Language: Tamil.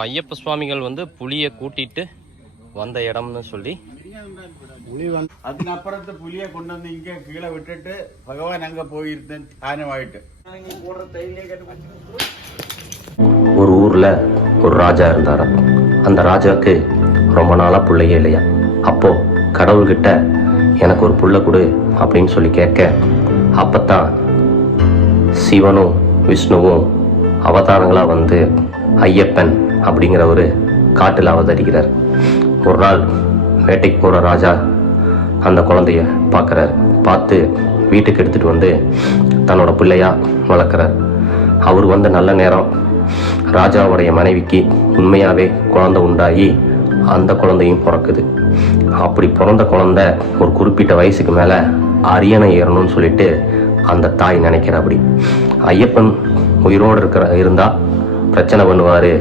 ஐயப்ப சுவாமிகள் வந்து புலியை கூட்டிட்டு வந்த இடம்னு சொல்லி அதுக்கு அப்புறத்து புலியை கொண்டு வந்து இங்க கீழே விட்டுட்டு பகவான் அங்க போயிருந்தேன் தியானமாயிட்டு. ஒரு ஊர்ல ஒரு ராஜா இருந்தாரா. அந்த ராஜாவுக்கு ரொம்ப நாளா பிள்ளையே இல்லையா. அப்போ கடவுள்கிட்ட எனக்கு ஒரு புள்ள கொடு அப்படின்னு சொல்லி கேட்க, அப்பத்தான் சிவனும் விஷ்ணுவும் அவதாரங்களா வந்து ஐயப்பன் அப்படிங்கிற ஒரு காட்டில் அவதரிக்கிறார். ஒரு நாள் வேட்டைக்கு போற ராஜா அந்த குழந்தைய பார்க்குறாரு. பார்த்து வீட்டுக்கு எடுத்துட்டு வந்து தன்னோட பிள்ளையா வளர்க்குறார். அவர் வந்து நல்ல நேரம் ராஜாவுடைய மனைவிக்கு உண்மையாவே குழந்தை உண்டாகி அந்த குழந்தையும் பிறக்குது. அப்படி பிறந்த குழந்தை ஒரு குறிப்பிட்ட வயசுக்கு மேலே அரியணை ஏறணும்னு சொல்லிட்டு அந்த தாய் நினைக்கிற. அப்படி ஐயப்பன் உயிரோடு இருந்தால் பிரச்சனை பண்ணுவார்,